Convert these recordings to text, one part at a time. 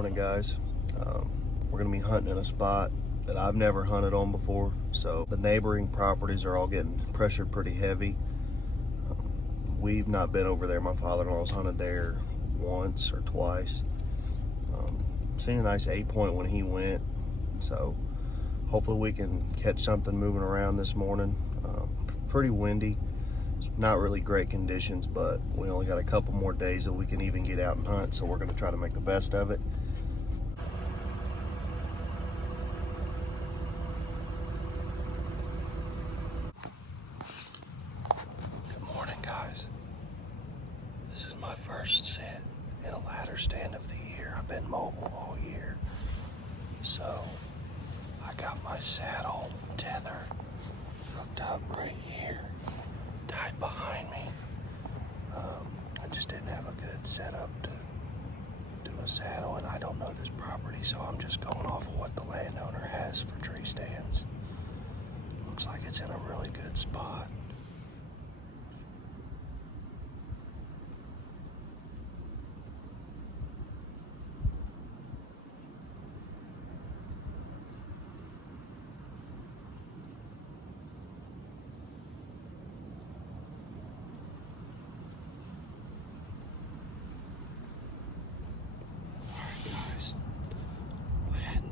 morning, guys. We're gonna be hunting in a spot that I've never hunted on before, so the neighboring properties are all getting pressured pretty heavy. We've not been over there. My father-in-law's hunted there once or twice. Seen a nice 8-point when he went, so hopefully we can catch something moving around this morning. Pretty windy. It's not really great conditions, but we only got a couple more days that we can even get out and hunt, so we're going to try to make the best of it. Good morning, guys. This is my first sit in a ladder stand of the year. I've been mobile all year, so I got my saddle tether hooked up right here, tied behind me. I just didn't have a good setup to do a saddle, and I don't know this property, so I'm just going off of what the landowner has for tree stands. Looks like it's in a really good spot.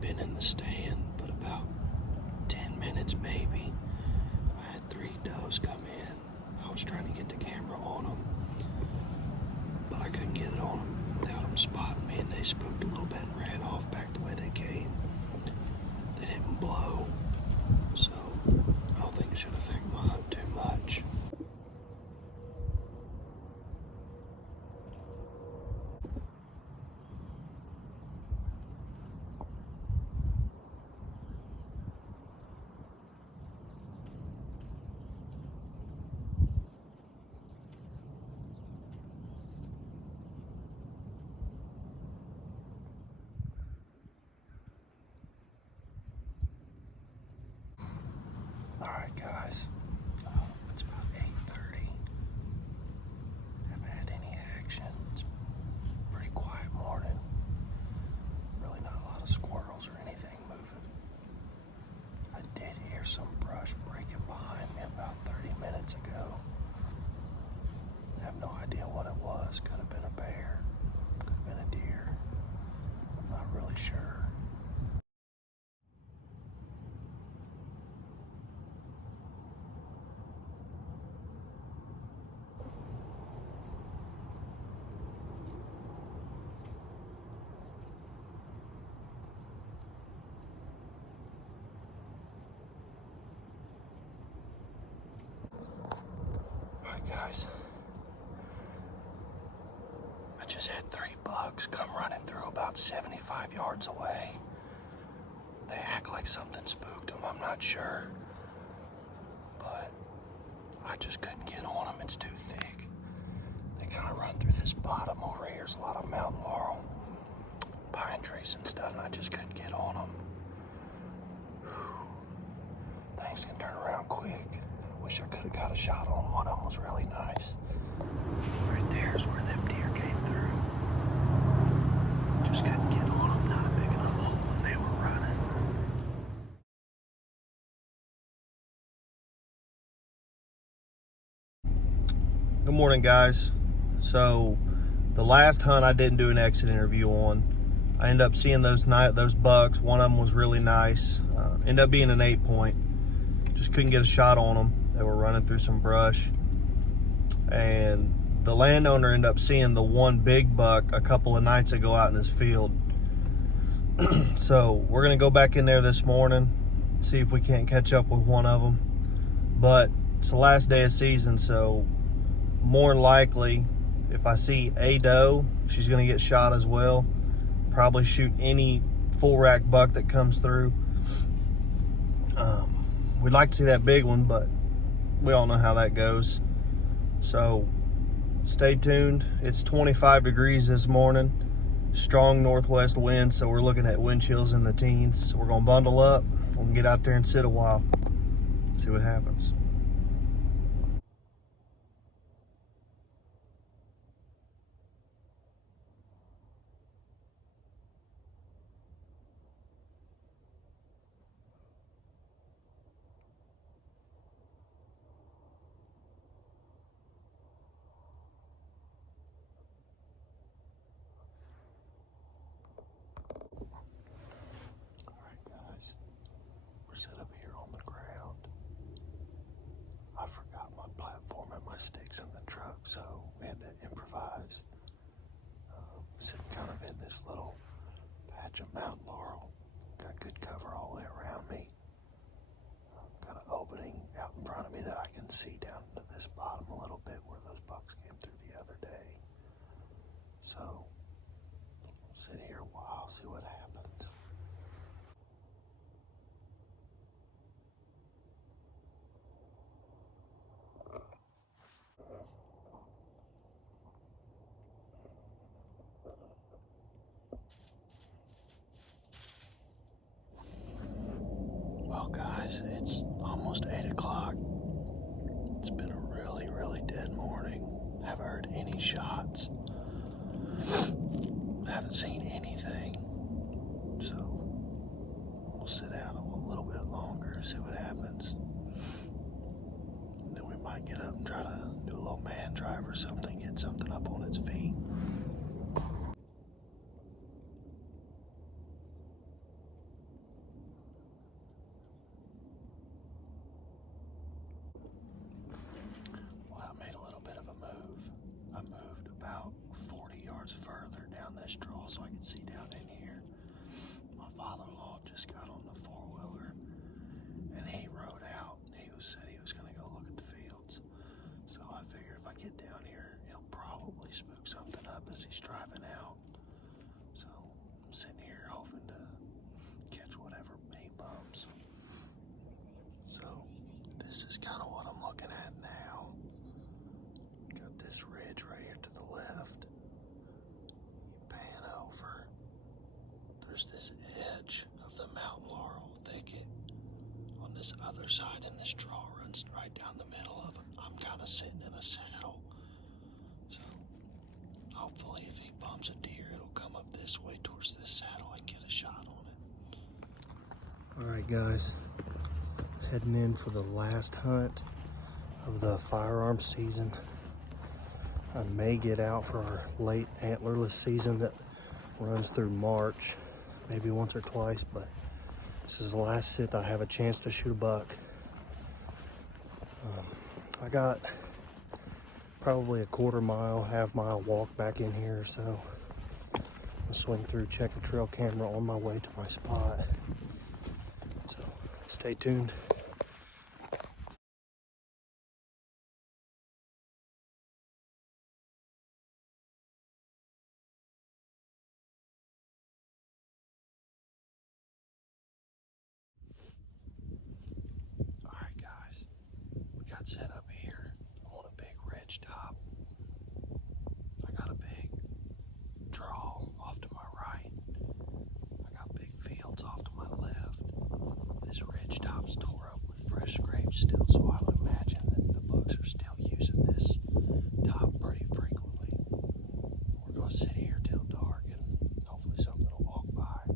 Been in the stand, but about 10 minutes maybe. I had 3 does come in. I was trying to get the camera on them, but I couldn't get it on them without them spotting me, and they spooked a little bit and ran off back the way they came. They didn't blow, so I don't think it should affect my hunt too much. Alright, guys, it's about 8:30. Haven't had any action. It's a pretty quiet morning. Really not a lot of squirrels or anything moving. I did hear some brush breaking behind me about 30 minutes ago. I have no idea what it was. Could have been a bear, could have been a deer. I'm not really sure. Alright, guys. I just had 3 bucks come running through about 75 yards away. They act like something spooked them, I'm not sure. But I just couldn't get on them, it's too thick. They kind of run through this bottom over here. There's a lot of mountain laurel, pine trees and stuff, and I just couldn't get on them. Whew. Things can turn around quick. Wish I could have got a shot on one of them. Was really nice. Right there is where them deer came through. Just couldn't get on them. Not a big enough hole, and they were running. Good morning, guys. So the last hunt I didn't do an exit interview on. I ended up seeing those bucks. One of them was really nice. Ended up being an 8-point. Just couldn't get a shot on them. They were running through some brush, and the landowner ended up seeing the one big buck a couple of nights ago out in his field. So we're gonna go back in there this morning, see if we can't catch up with one of them. But it's the last day of season, so more than likely, if I see a doe, she's gonna get shot as well. Probably shoot any full rack buck that comes through. We'd like to see that big one, but we all know how that goes. So stay tuned. It's 25 degrees this morning. Strong northwest wind, so we're looking at wind chills in the teens. So we're gonna bundle up. We'll get out there and sit a while. See what happens. ridge of Mount Laurel. Got good cover all the way around me. Got an opening out in front of me that I can see down to this bottom a little bit where those bucks came through the other day. So, I'll sit here a while, see what happens. Well, guys, it's almost 8 o'clock. It's been a really, really dead morning. Haven't heard any shots. Haven't seen anything. So, we'll sit out a little bit longer, see what happens. Then we might get up and try to do a little man drive or something, get something up on its feet. I moved about 40 yards further down this draw so I could see down in here. My father-in-law just got on the four-wheeler and he rode out. He said he was going to go look at the fields. So I figured if I get down here, he'll probably spook something up as he's driving out. So I'm sitting here hoping to catch whatever he bumps. So this is kind of what I'm looking at now. Got this ridge right here to the left. You pan over. There's this edge of the Mount Laurel thicket. On this other side, and this draw runs right down the middle of it. I'm kind of sitting in a saddle. So hopefully if he bumps a deer, it'll come up this way towards this saddle and get a shot on it. Alright guys, heading in for the last hunt of the firearm season. I may get out for our late antlerless season that runs through March, maybe once or twice, but this is the last sit I have a chance to shoot a buck. I got probably a quarter mile, half mile walk back in here, so I'll swing through, check a trail camera on my way to my spot. So stay tuned. Set up here on a big ridge top. I got a big draw off to my right. I got big fields off to my left. This ridge top's tore up with fresh scrapes still, so I would imagine that the bucks are still using this top pretty frequently. We're gonna sit here till dark and hopefully something will walk by.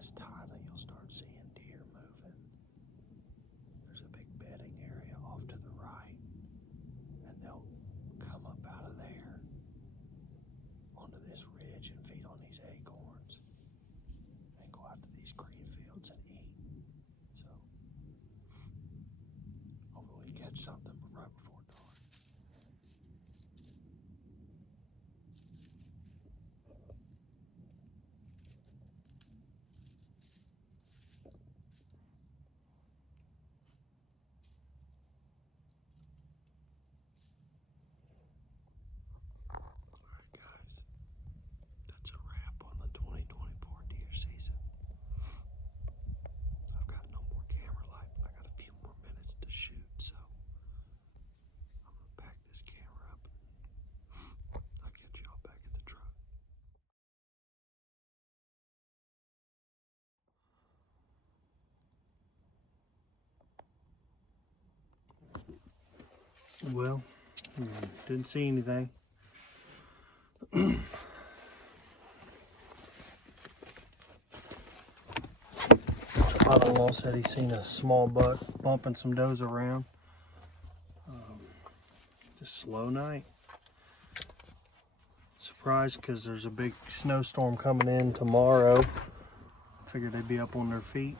this time that you'll start seeing deer moving. There's a big bedding area off to the right, and they'll come up out of there onto this ridge and feed on these acorns and go out to these green fields and eat. So hopefully we catch something right before dawn. Alright guys, that's a wrap on the 2024 deer season. I've got no more camera life. I got a few more minutes to shoot, so I'm gonna pack this camera up and I'll catch y'all back at the truck. Well, didn't see anything. Father-in-law said he's seen a small buck bumping some does around. Just slow night. Surprised because there's a big snowstorm coming in tomorrow. Figured they'd be up on their feet.